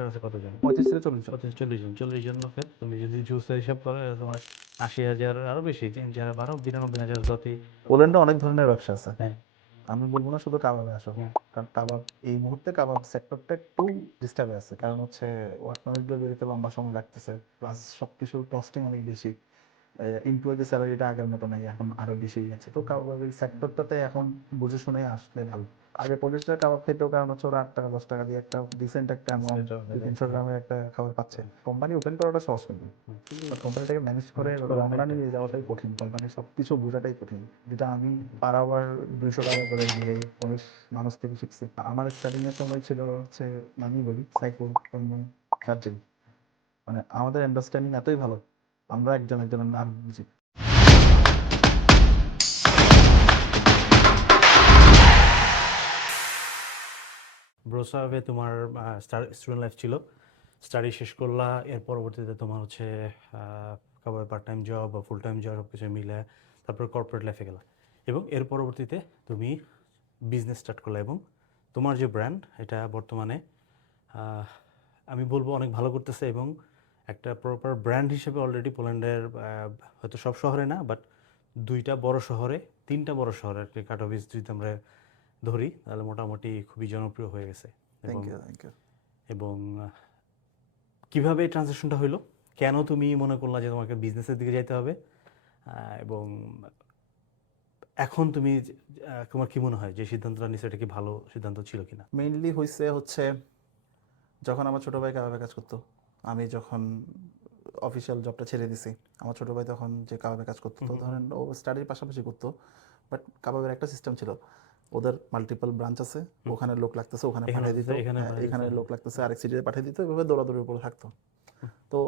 Waiter আছে কতজন? 35 থেকে 40 জন। 40 জন লোকের তুমি যদি জুসের হিসাব করো তোমার 80,000 আরো বেশি, 3-4-12 92,000 যতই। পোল্যান্ডে অনেক ধরনের ব্যবসা আছে, হ্যাঁ আমি বলবো না শুধু কাবাবে আসো, হ্যাঁ কারণ কাবাব এই মুহূর্তে কাবাব সেক্টরটা একটু ডিস্টার্বে আছে, কারণ হচ্ছে ওয়ার্কগুলো বেরোতে লম্বা সময় লাগতেছে, প্লাস সবকিছুর কস্টিং অনেক বেশি, এমপ্লয়ীদের স্যালারিটা আগের মতো নেই, এখন আরো বেশি গেছে। তো কাবাবের সেক্টরটাতে এখন বুঝে শুনে আসলে ভালো। আগে 40 টাকা কাবাব খেতেও, কারণ হচ্ছে ওরা 8 টাকা 10 টাকা দিয়ে একটা ডিসেন্ট একটা অ্যামাউন্ট, 300 গ্রামের একটা খাবার পাচ্ছে। কোম্পানি ওপেন করাটা সহজ কিন্তু কোম্পানিটাকে ম্যানেজ করে লংরানে নিয়ে যাওয়াটাই কঠিন, কোম্পানির সবকিছু বোঝাটাই কঠিন, যেটা আমি পার আওয়ার 200 টাকা করে দিয়ে অনেক মানুষ থেকে শিখছি। আমার স্টার্টিং এর সময় ছিল হচ্ছে, আমি বলি সাইকো সার্জেন, মানে আমাদের আন্ডারস্ট্যান্ডিং এতই ভালো, আমরা একজন একজনের নাম বুঝি। ব্রোসাবে তোমার স্টুডেন্ট লাইফ ছিল, স্টাডি শেষ করলা, এর পরবর্তীতে তোমার হচ্ছে কাবাবে পার্ট টাইম জব বা ফুল টাইম জব সব কিছু মিলে তারপর কর্পোরেট লাইফে গেলা, এবং এর পরবর্তীতে তুমি বিজনেস স্টার্ট করলা, এবং তোমার যে ব্র্যান্ড এটা বর্তমানে আমি বলবো অনেক ভালো করতেছে, এবং একটা প্রপার ব্র্যান্ড হিসেবে অলরেডি পোল্যান্ডের হয়তো সব শহরে না, বাট 2টা বড় শহরে, 3টা বড় শহরে আর কি, কাটোভিস যদি আমরা ধরি তাহলে মোটামুটি খুবই জনপ্রিয় হয়ে গেছে। এবং থ্যাংক ইউ। এবং কিভাবে এই ট্রানজিশনটা হইলো, কেন তুমি মনে করলা যে তোমাকে বিজনেসের দিকে যাইতে হবে, এবং এখন তুমি তোমার কি মনে হয় যে সিদ্ধান্তটা নিশ্চয় এটা কি ভালো সিদ্ধান্ত ছিল কিনা? মেইনলি হচ্ছে যখন আমার ছোট ভাই কাবাবে কাজ করতো, আমি যখন অফিসিয়াল জবটা ছেড়ে দিছি, আমার ছোট ভাই তখন যে কাবাবে কাজ করতো, তো ধরেন ও স্টাডির পাশাপাশি করতো, বাট কাবাবের একটা সিস্টেম ছিল, ওদের মাল্টিপল ব্রাঞ্চ আছে, ওখানে লোক লাগতেছে ওখানে এখানে পাঠিয়ে দিত, এখানে এখানে লোক লাগতেছে আরেক সিটিতে পাঠিয়ে দিত, এভাবে দৌড়াদৌড়ির উপর থাকতো। তো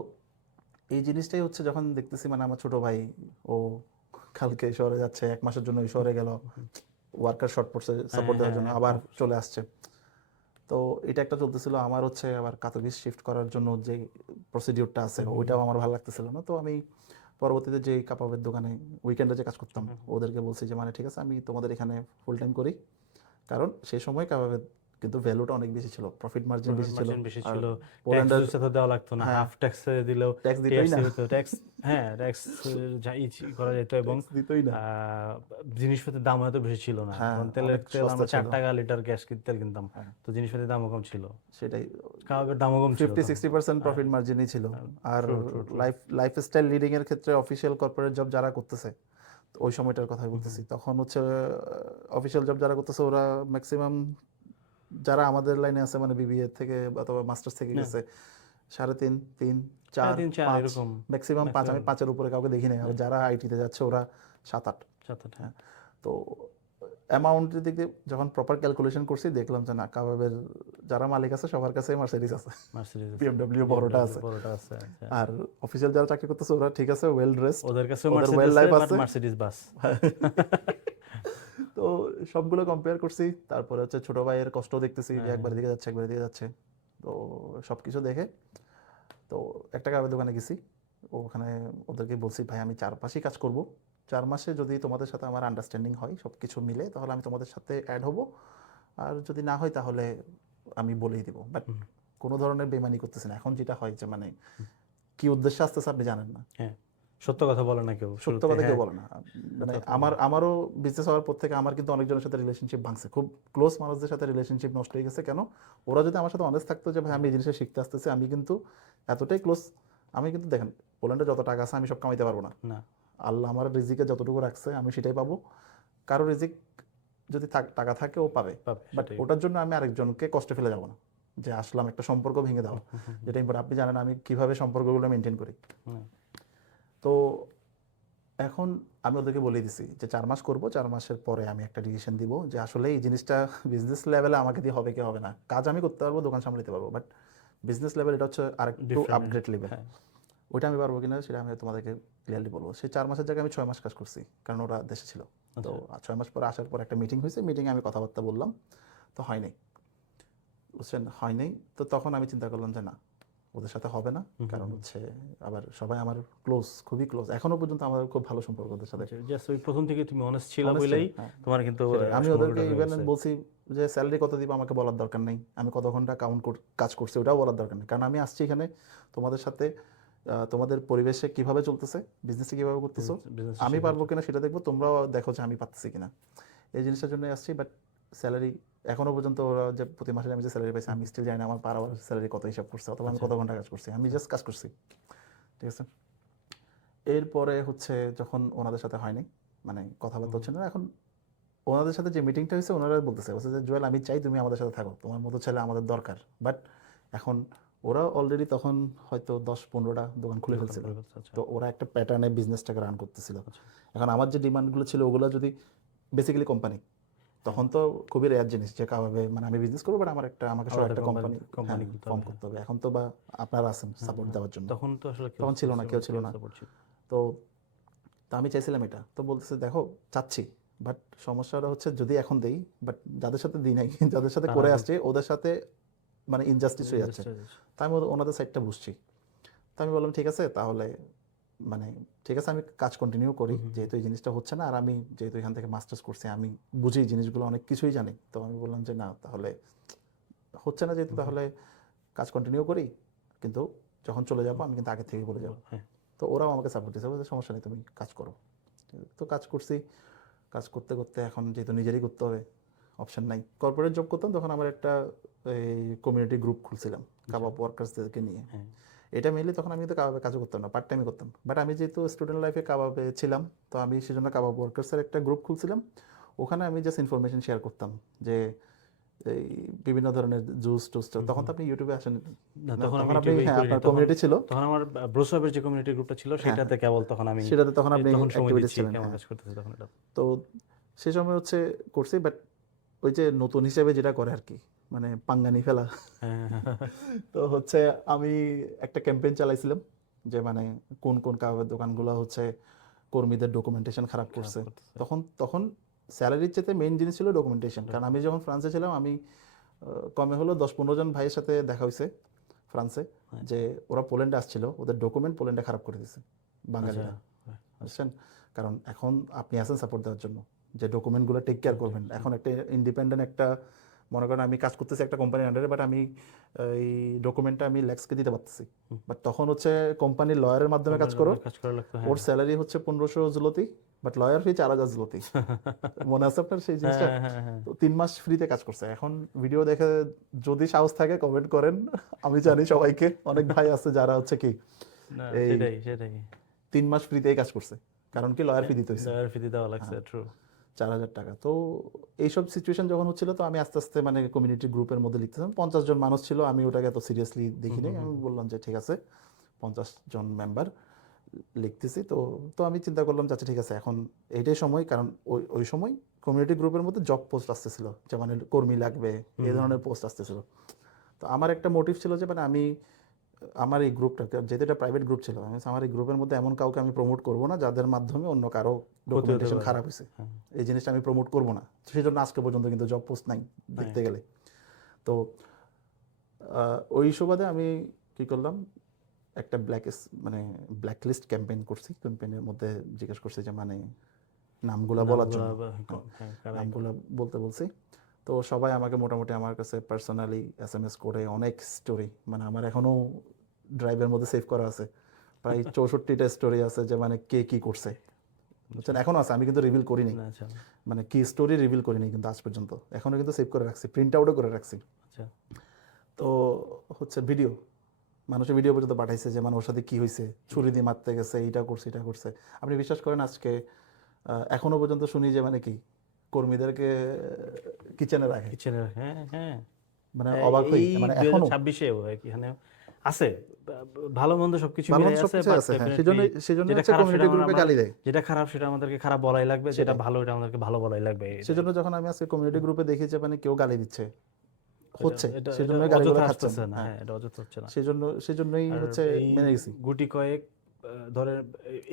এই জিনিসটাই হচ্ছে যখন দেখতেছি, মানে আমার ছোট ভাই ও কালকে শহরে যাচ্ছে, 1 মাসের জন্য ওই শহরে গেল ওয়ার্কার শর্ট পড়ছে সাপোর্ট দেওয়ার জন্য, আবার চলে আসছে। তো এটা একটা চলতেছিল, আমার হচ্ছে আবার কাতারবিস শিফট করার জন্য যে প্রসিডিউরটা আছে ওইটাও আমার ভালো লাগতেছিল না। তো আমি পরবর্তীতে যে কাবাবের দোকানে উইকেন্ডে যে কাজ করতাম, ওদেরকে বলছি যে মানে ঠিক আছে আমি তোমাদের এখানে ফুল টাইম করি, কারণ সেই সময় কাবাবের কিন্তু ভ্যালুটা অনেক বেশি ছিল, প্রফিট মার্জিন বেশি ছিল, আর পোল্যান্ডের ট্যাক্স তো দেওয়া লাগতো না, হাফ ট্যাক্স দিলেও ট্যাক্স দিতই না, ট্যাক্স, হ্যাঁ ট্যাক্স করা যেত, এবং দিতই না, জিনিসপত্রের দাম হয়তো বেশি ছিল না, হ্যাঁ কারণ অনেক তেল সস্তা আমরা ছিল, 4 টাকা লিটার গ্যাস তেল কিনতাম, তো জিনিসপত্রের দামও কম ছিল, সেটাই কাবাবের দামও কম ছিল, 50-60% প্রফিট মার্জিনই ছিল। আর লাইফস্টাইল লিডিং এর ক্ষেত্রে অফিসিয়াল কর্পোরেট জব যারা করতেছে, ওই সময়টার কথাই বলতেছি, তখন হচ্ছে অফিসিয়াল জব যারা করতেছে ওরা ম্যাক্সিমাম যারা আমাদের লাইনে আছে, মানে বিবিএ থেকে অথবা মাস্টার্স থেকে গেছে 3.5, 3, 4, 3-4 5, এরকম, ম্যাক্সিমাম 5, আমি 5-এর উপরে কাউকে দেখি নাই। আর যারা আইটিতে যাচ্ছে ওরা 7-8। হ্যাঁ তো অ্যামাউন্টের দিক দিয়ে যখন প্রপার ক্যালকুলেশন করছি, দেখলাম যে না, কাবাবের যারা মালিক আছে সবার কাছে মার্সিডিজ আছে, বিএমডব্লিউ বড়টা আছে, আর অফিসিয়াল যারা চাকরি করতেছে ওরা ঠিক আছে, ওয়েল ড্রেসড, ওদের কাছে ওয়েল লাইফ আছে, মার্সিডিজ বাস। তো সবগুলো কম্পেয়ার করছি, তারপরে হচ্ছে ছোট ভাইয়ের কষ্ট দেখতেছি যে একবার দিকে যাচ্ছে একবার দিকে যাচ্ছে, তো সবকিছু দেখে তো একটা কাবাবের দোকানে গেছি, ওখানে ওদেরকে বলছি ভাই আমি 4 মাসই কাজ করব, 4 মাসে যদি তোমাদের সাথে আমার আন্ডারস্ট্যান্ডিং হয় সব কিছু মিলে, তাহলে আমি তোমাদের সাথে অ্যাড হব, আর যদি না হয় তাহলে আমি বলেই দিব। বাট কোনো ধরনের বেমানি করতেছি না। এখন যেটা হয় যে মানে কি উদ্দেশ্যে আসতেছে আপনি জানেন না, হ্যাঁ সত্য কথা বলে না কেউ, সত্য কথা কেউ বলে না। মানে আমারও বিজনেস হওয়ার পর থেকে আমার কিন্তু অনেকজনের সাথে রিলেশনশিপ ভাঙছে, খুব ক্লোজ মানুষদের সাথে রিলেশনশিপ নষ্ট হয়ে গেছে। কেন? ওরা যদি আমার সাথে অনেস্ট থাকতো যে ভাই আমি এই জিনিসটা শিখতে আসতেছি, আমি কিন্তু এতটাই ক্লোজ, আমি কিন্তু দেখেন পোল্যান্ডে যত টাকা আছে আমি সব কামাইতে পারবো না, আল্লাহ আমার রিজিকে যতটুকু রাখছে আমি সেটাই পাবো। কারো রিজিক যদি টাকা থাকে ও পাবে, বাট ওটার জন্য আমি আরেকজনকে কষ্টে ফেলে যাবো না, যে আসলাম একটা সম্পর্ক ভেঙে দেওয়া, যেটা ইম্পর্টেন্ট। আপনি জানেন আমি কিভাবে সম্পর্কগুলো মেনটেন করি। তো এখন আমি ওদেরকে বলে দিছি যে 4 মাস করব, 4 মাসের পরে আমি একটা ডিসিশন দিব যে আসলে এই জিনিসটা বিজনেস লেভেলে আমাকে দিয়ে হবে কি হবে না। কাজ আমি করতে পারবো, দোকান সামলাতে পারবো, বাট বিজনেস লেভেল এটা হচ্ছে আরেকটু আপগ্রেড লেভেল, ওইটা আমি পারবো কিনা সেটা আমি তোমাদেরকে ক্লিয়ারলি বলবো। সেই 4 মাসের জায়গায় আমি 6 মাস কাজ করছি, কারণ ওরা দেশে ছিল। তো 6 মাস পরে আসার পর একটা মিটিং হয়েছে, মিটিংয়ে আমি কথাবার্তা বললাম, তো হয় নাই, বুঝছেন, হয় নাই। তো তখন আমি চিন্তা করলাম যে না, ওদের সাথে হবে না, হুম, কারণ হুম। হচ্ছে আবার সবাই আমার ক্লোজ, খুবই ক্লোজ, এখনো পর্যন্ত আমাদের খুব ভালো সম্পর্ক ওদের সাথে। জাস্ট ওই প্রথম থেকে তুমি অনেস্ট ছিলা Honest বলেই ছিলাম, হ্যাঁ। তোমার কিন্তু সেটাই। আমি ওদেরকে সম্পর্কটা হয়ে ইভেন গেছে। বলছি যে স্যালারি কত দিবা আমাকে বলার দরকার নেই, আমি কত ঘন্টা কাজ করছি ওটাও বলার দরকার নেই, কারণ আমি আসছি এখানে তোমাদের সাথে তোমাদের পরিবেশে কিভাবে চলতেছে, বিজনেসে কিভাবে করতেছো, বিজনেস আমি পারবো কিনা সেটা দেখবো, তোমরাও দেখো যে আমি পারতেছি কিনা, এই জিনিসটার জন্য আসছি। বাট স্যালারি এখনো পর্যন্ত ওরা যে প্রতি মাসে আমি যে স্যালারি পাইছি আমি স্টিল জানি না আমার পার আওয়ার স্যালারি কত হিসাব করছে, অথবা আমি আচ্ছা। কত ঘন্টা কাজ করছি, আমি জাস্ট কাজ করছি, ঠিক আছে। এরপরে হচ্ছে যখন ওনাদের সাথে হয়নি, মানে কথাবার্তা হচ্ছে না, এখন ওনাদের সাথে যে মিটিংটা হয়েছে ওনারা বলতেছে যে জুয়েল আমি চাই তুমি আমাদের সাথে থাকো, তোমার মতো ছেলে আমাদের দরকার। বাট এখন ওরা অলরেডি তখন হয়তো 10-15টা দোকান খুলে ফেলছিল, আচ্ছা। তো ওরা একটা প্যাটার্নে বিজনেসটাকে রান করতেছিল। আচ্ছা। এখন আমার যে ডিমান্ডগুলো ছিল ওগুলো যদি বেসিক্যালি কোম্পানি, তখন তো খুবই রেয়ার জিনিস যে কাভাবে মানে আমি বিজনেস করবো, বাট আমাকে সব আলাদা একটা কোম্পানি কোম্পানি করতে ফর্ম হবে, করতে হবে। এখন তো বা আপনারা আছেন সাপোর্ট দেওয়ার জন্য, তখন তো আসলে তখন ছিল না, কেউ ছিল না। support ছিল। তো তা আমি চাইছিলাম এটা, তো বলতেছে দেখো চাচ্ছি, বাট সমস্যাটা হচ্ছে যদি এখন দেই, বাট যাদের সাথে দিই নাই যাদের সাথে করে আসছে ওদের সাথে মানে ইনজাস্টিস হয়ে যাচ্ছে, তাই আমি ওনাদের সাইডটা বুঝছি। তো আমি বললাম ঠিক আছে তাহলে, মানে ঠিক আছে আমি কাজ কন্টিনিউ করি, যেহেতু এই জিনিসটা হচ্ছে না, আর আমি যেহেতু এখান থেকে মাস্টার্স করছি আমি বুঝি জিনিসগুলো অনেক কিছুই জানি, তো আমি বললাম যে না তাহলে হচ্ছে না যেহেতু, তাহলে কাজ কন্টিনিউ করি, কিন্তু যখন চলে যাবো আমি কিন্তু আগে থেকে বলে যাবো। হ্যাঁ। তো ওরাও আমাকে সাপোর্ট দিয়েছে, বলছে সমস্যা নেই তুমি কাজ করো। তো কাজ করছি, কাজ করতে করতে এখন যেহেতু নিজেরই করতে হবে, অপশন নাই। কর্পোরেট জব করতাম তখন আমার একটা এই কমিউনিটি গ্রুপ খুলছিলাম কাবাব ওয়ার্কার্সদেরকে নিয়ে। হ্যাঁ। এটা মেনলি তখন আমি তো কাবাবে কাজও করতাম না, পার্ট টাইমে করতাম, বাট আমি যেহেতু স্টুডেন্ট লাইফে কাবাবে ছিলাম, তো আমি সেজন্য কাবাব ওয়ার্কার্সের একটা গ্রুপ খুলছিলাম। ওখানে আমি জাস্ট ইনফরমেশন শেয়ার করতাম যে এই বিভিন্ন ধরনের জুস টুস, তখন তো আপনি ইউটিউবে আসেন না, না, তখন আমি তখন আপনি ইউটিউবেই হ্যাঁ করিনি, আপনার তখন কমিউনিটি ছিল, তখন আমার ব্রোসাবের যে কমিউনিটি গ্রুপটা ছিল হ্যাঁ সেটাতে কেবল তখন আমি সেটাতে তখন আপনি তখন সময় অ্যাক্টিভিটিস দিচ্ছি, ছিলেন, কেমন হ্যাঁ। কাজ করতেছি তখন এটা। তো সে সময় হচ্ছে করছি, বাট ওই যে নতুন হিসেবে যেটা করে আর কি, মানে পাঙ্গানি ফেলা। হ্যাঁ, তো হচ্ছে আমি একটা ক্যাম্পেইন চালাইছিলাম যে মানে কোন কোন কাবাবের দোকানগুলো হচ্ছে কর্মীদের ডকুমেন্টেশন খারাপ করছে। করতেছে। তখন তখন স্যালারির চেয়ে মেইন জিনিস ছিল ডকুমেন্টেশন, কারণ আমি যখন ফ্রান্সে ছিলাম আমি কমে হলো 10-15 জন ভাইয়ের সাথে দেখা হয়েছে ফ্রান্সে, যে ওরা পোল্যান্ডে আসছিল, ওদের ডকুমেন্ট পোল্যান্ডে খারাপ করে দিয়েছে বাঙালিরা, বুঝছেন। কারণ এখন আপনি আছেন সাপোর্ট দেওয়ার জন্য, যে ডকুমেন্টগুলো টেক কেয়ার করবেন। এখন একটা ইন্ডিপেন্ডেন্ট একটা, মনে করেন আমি কাজ করতেছি একটা কোম্পানির আন্ডারে, বাট আমি এই ডকুমেন্টটা আমি ল্যাক্সকে দিতে পারতেছি, বাট তখন হচ্ছে কোম্পানির লয়ারের মাধ্যমে কাজ করো, কাজ করা লাগতো। ওর স্যালারি হচ্ছে 1500 জুলতি, বাট লয়ার ফি 4000 জুলতি। মনে আছে আপনার সেই জিনিসটা? তো 3 মাস ফ্রিতে কাজ করছে। এখন ভিডিও দেখে যদি সাহস থাকে কমেন্ট করেন, আমি জানি সবাইকে অনেক ভাই আছে যারা হচ্ছে কি এই সেটাই 3 মাস ফ্রিতেই কাজ করছে, কারণ কি লয়ার ফি দিতে হয়েছে লয়ার ফি দেওয়া লাগছে, ট্রু। 4000 টাকা। তো এইসব সিচুয়েশন যখন হচ্ছিল, তো আমি আস্তে আস্তে মানে কমিউনিটি গ্রুপের মধ্যে লিখতেছিলাম, 50 জন মানুষ ছিল, আমি ওটাকে এত সিরিয়াসলি দেখিনি, আমি বললাম যে ঠিক আছে 50 জন মেম্বার লিখতেছি। তো তো আমি চিন্তা করলাম আচ্ছা ঠিক আছে এখন এইটাই সময়, কারণ ওই ওই সময় কমিউনিটি গ্রুপের মধ্যে জব পোস্ট আসতেছিল, যে মানে কর্মী লাগবে এই ধরনের পোস্ট আসতেছিল। তো আমার একটা মোটিভ ছিল যে মানে আমি আমার এই গ্রুপটা, যেহেতু এটা প্রাইভেট গ্রুপ ছিল, আমি আমার এই গ্রুপের মধ্যে এমন কাউকে আমি প্রমোট করবো না যাদের মাধ্যমে অন্য কারো ডকুমেন্টেশন খারাপ হয়েছে, এই জিনিসটা আমি প্রমোট করবো না। সেই জন্য আজকে পর্যন্ত কিন্তু জব পোস্ট নাই দেখতে গেলে। তো ওই সুবাদে আমি কি করলাম, একটা ব্ল্যাক লিস্ট ক্যাম্পেইন করছি। ক্যাম্পেইনের মধ্যে জিজ্ঞেস করছি যে মানে নামগুলা বলার জন্য, নামগুলা বলতে বলছি। তো সবাই আমাকে মোটামুটি আমার কাছে পার্সোনালি SMS করে অনেক স্টোরি, মানে আমার এখনো ড্রাইভের মধ্যে সেভ করা আছে, প্রায় 64টা স্টোরি আছে যে মানে কে কি করছে, বুঝছেন, এখনো আছে, আমি কিন্তু রিভিল করিনি, মানে কি স্টোরি রিভিল করিনি কিন্তু আজ পর্যন্ত, এখনো কিন্তু সেভ করে রাখছি, প্রিন্ট আউটও করে রাখছি। তো হচ্ছে ভিডিও, মানুষের ভিডিও পর্যন্ত পাঠাইছে যে মানে ওর সাথে কি হয়েছে, ছুরি দিয়ে মারতে গেছে, এটা করছে এটা করছে। আপনি বিশ্বাস করেন আজকে এখনো পর্যন্ত শুনি যে মানে কি কর্মীদেরকে কিচেনে রাখে, মানে অবাক হই, মানে এখনো 2026-এ এখানে আছে ভালো মন্দ সবকিছু ভালো মিলে মন্দ আছে, সবকিছু আছে, হ্যাঁ। সেজন্য হচ্ছে কমিউনিটি গ্রুপে গালি দেয়, যেটা খারাপ সেটা আমাদেরকে খারাপ বলাই লাগবে, যেটা ভালো এটা আমাদেরকে ভালো বলাই লাগবে। সেজন্য যখন আমি আজকে কমিউনিটি গ্রুপে দেখি যে মানে কেউ গালি দিচ্ছে হচ্ছে, সেজন্য গালিগুলো খাচ্ছে না, হ্যাঁ এটা অযথা হচ্ছে না, সেজন্যই হচ্ছে মেনে গেছি। গুটি কয়েক ধরে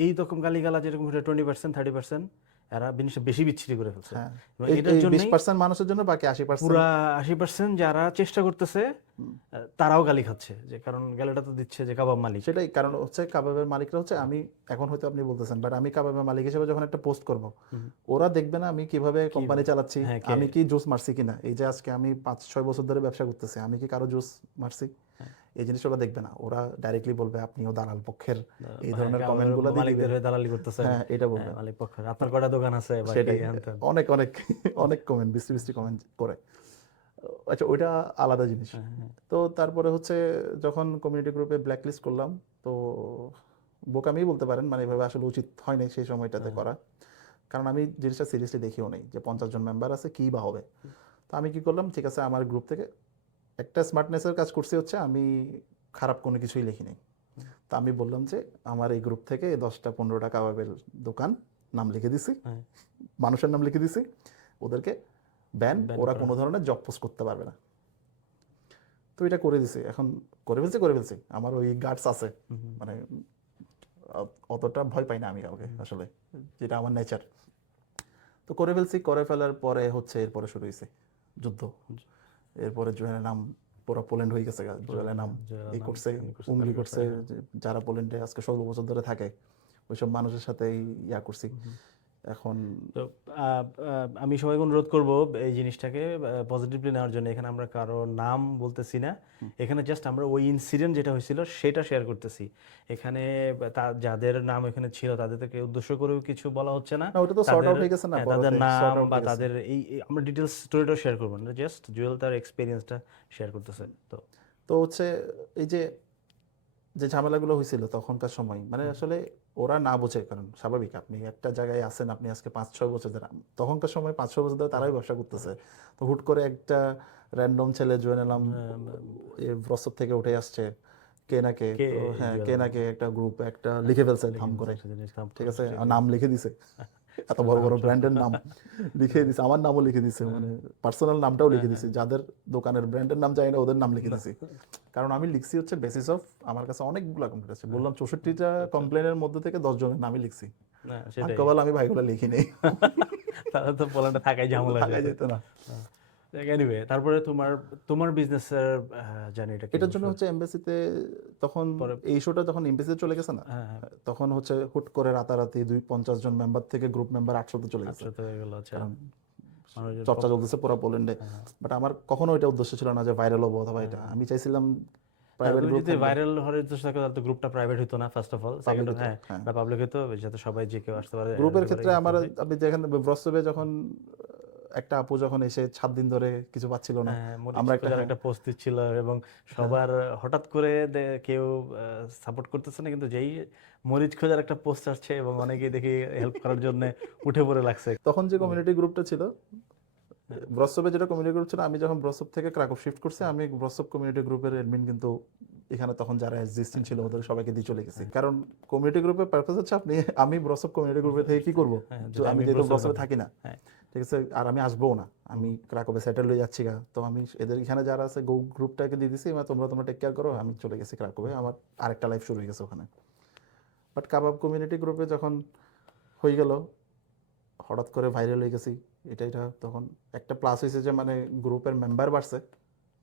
এই রকম গালিগালাজ এরকম 20% 30%, এরা জিনিসটা বেশি বিচ্ছিরি করে ফেলছে হ্যাঁ, এবং এই এটার এই জন্যই 20% মানুষের জন্য বাকি 80% পুরা 80% যারা চেষ্টা করতেছে তারাও গালি খাচ্ছে, যে কারণ গালিটা তো দিচ্ছে যে কাবাব মালিক। সেটাই কারণ হচ্ছে কাবাবের মালিকরা হচ্ছে আমি এখন হয়তো আপনি বলতেছেন বাট আমি কাবাবের মালিক হিসেবে যখন একটা পোস্ট করব ওরা দেখবে না আমি কিভাবে কোম্পানি চালাচ্ছি, হ্যাঁ, আমি কি জুস মারছি কিনা, এই যে আজকে আমি 5-6 বছর ধরে ব্যবসা করতেছি আমি কি কারো জুস মারছি, এই জিনিসটা ওরা দেখবে না, ওরা ডাইরেক্টলি বলবে আপনিও দালাল পক্ষের এই ধরনের কমেন্ট গুলো দিয়ে মালিকদের দিবে। হয়ে দালালি করতেছেন, হ্যাঁ এটা বলবে, মালিক পক্ষের আপনার কয়টা দোকান আছে বা কি সেটাই হ্যান ত্যান। অনেক অনেক অনেক কমেন্ট বৃষ্টি বৃষ্টি কমেন্ট করে। আচ্ছা ওইটা আলাদা জিনিস। তো তারপরে হচ্ছে যখন কমিউনিটি গ্রুপে ব্ল্যাকলিস্ট করলাম তো বোকামি বলতে পারেন, মানে এভাবে আসলে উচিত হয় নাই সেই সময়টাতে করা, কারণ আমি জিনিসটা সিরিয়াসলি দেখিও নাই যে 50 জন মেম্বার আছে কী বা হবে। তো আমি কি করলাম, ঠিক আছে আমার গ্রুপ থেকে একটা স্মার্টনেসের কাজ করছি হচ্ছে আমি খারাপ কোনো কিছুই লিখি নাই। তো আমি বললাম যে আমার এই গ্রুপ থেকে 10টা-15টা কাবাবের দোকান নাম লিখে দিছি, হ্যাঁ। মানুষের নাম লিখে দিছি, ওদেরকে ব্যান, Ban ওরা করা। কোনো ধরনের জব পোস্ট করতে পারবে না। তো এটা করে দিছি, এখন করে ফেলছি আমার ওই গার্ডস আছে, মানে অতটা ভয় পাই না আমি কাউকে আসলে, যেটা আমার নেচার। তো করে ফেলছি, করে ফেলার পরে হচ্ছে এরপরে শুরু হয়েছে যুদ্ধ, এরপরে জুয়েলের নাম পুরো পোল্যান্ড হয়ে গেছে, জুয়েলের নাম এই করছে উমরি করছে, যারা পোল্যান্ডে আজকে 16 বছর ধরে থাকে ওইসব মানুষের সাথে ইয়া করছি। এখন তো আমি সবাইকে অনুরোধ করব এই জিনিসটাকে পজিটিভলি নেওয়ার জন্য। এখানে আমরা কারো নাম বলতেছি না, এখানে জাস্ট আমরা ওই ইনসিডেন্ট যেটা হয়েছিল সেটা শেয়ার করতেছি। এখানে যাদের নাম এখানে ছিল তাদেরকে উদ্দেশ্য করেও কিছু বলা হচ্ছে না, না ওটা তো সর্ট আউট হয়ে গেছে না, হ্যাঁ, পরে তাদের সর্ট নাম আউট বা হয়ে গেছে। তাদের আমরা ডিটেলস স্টোরিটাও শেয়ার করবো না, জাস্ট জুয়েল তার এক্সপিরিয়েন্সটা শেয়ার করতেছে। তো তো হচ্ছে এই যে যে ঝামেলাগুলো হয়েছিল তখনকার সময়, মানে আসলে ওরা না বোঝে, কারণ স্বাভাবিক আপনি একটা জায়গায় আছেন, আপনি আজকে 5-6 বছর ধরে, তখনকার সময় 5-6 বছর ধরে তারাই ব্যবসা করতেছে, তো হুট করে একটা র্যান্ডম ছেলে জয়েন এলাম প্রসব থেকে উঠে আসছে কে না কে, কে তো হ্যাঁ জুয়েল কে না কে একটা গ্রুপ একটা লিখে ফেলছে ধাম করে, ঠিক আছে, আর নাম লিখে দিছে, এত বড় বড় ব্র্যান্ডের নাম লিখে দিছে, আমার নামও লিখে দিছে, মানে পার্সোনাল নামটাও লিখে দিছে, যাদের দোকানের ব্র্যান্ডের নাম জানি না ওদের নাম লিখে দিছি। কারণ আমি লিখছি হচ্ছে বেসিস অফ আমার কাছে অনেকগুলো কমপ্লেন আছে, বললাম 64টা কমপ্লেনের মধ্যে থেকে 10 জনের নামই লিখছি, না সেটাই, ভাগ্যবাল আমি ভাইগুলো লিখি নেই, তাহলে তো পোল্যান্ডে থাকাই ঝামেলা থাকা যেত না। এনিওয়ে তারপরে তোমার তোমার বিজনেসের জার্নিটা কি? এটার জন্য হচ্ছে এমবাসিতে তখন এই ইস্যুটা যখন এমবাসিতে চলে গেছে না, তখন হচ্ছে হুট করে রাতারাতি 50 জন মেম্বার থেকে গ্রুপ মেম্বার 800-তে চলে গেছে, আচ্ছা, তো এগুলো হচ্ছে কারণ চর্চা চলতেছে পুরো পোল্যান্ডে। বাট আমার কখনো এটা উদ্দেশ্য ছিল না যে ভাইরাল হবো অথবা এটা, আমি চাইছিলাম প্রাইভেট গ্রুপ যদি ভাইরাল হওয়ার উদ্দেশ্য থাকে তাহলে তো গ্রুপটা প্রাইভেট হতো না ফার্স্ট অফ অল, সেকেন্ড হতো, হ্যাঁ হ্যাঁ। বা পাবলিক হতো, যাতে সবাই যে কেউ আসতে পারে। গ্রুপের ক্ষেত্রে আমার আপনি যেখানে ব্রসবে যখন একটা আপু যখন এসে 7 দিন ধরে কিছু পাচ্ছিল না, আমরা একটা পোস্ট দিচ্ছিল এবং সবার হঠাৎ করে কেউ সাপোর্ট করতেছে না, কিন্তু যেই মরিচ খোঁজার একটা পোস্ট আসছে এবং অনেকেই দেখি হেল্প করার জন্য উঠে পড়ে লাগছে। তখন যে কমিউনিটি গ্রুপটা ছিল ব্রসবে, যেটা কমিউনিটি গ্রুপ ছিল, আমি যখন ব্রসব থেকে ক্রাকো শিফট করছি, আমি ব্রসব কমিউনিটি গ্রুপের অ্যাডমিন কিন্তু এখানে তখন যারা এক্সিস্টিং ছিল ওদের সবাইকে দিয়ে চলে গেছি, কারণ কমিউনিটি গ্রুপের পারপাস হচ্ছে আমি ব্রসব কমিউনিটি গ্রুপে থেকে কি করবো, আমি যেহেতু ব্রসবে থাকি না, ঠিক আছে, আর আমি আসবো না, আমি ক্রাকোবে সেটেল হয়ে যাচ্ছি গা, তো আমি এদের এখানে যারা আছে গ্রুপটাকে দিয়ে দিছি, তোমরা টেক কেয়ার করো, আমি চলে গেছি ক্রাকোবে, আমার আরেকটা লাইফ শুরু হয়ে গেছে ওখানে। বাট কাবাব কমিউনিটি গ্রুপে যখন হয়ে গেল হঠাৎ করে ভাইরাল হয়ে গেছি, এটা তখন একটা প্লাস হয়েছে যে মানে গ্রুপের মেম্বার বাড়ছে,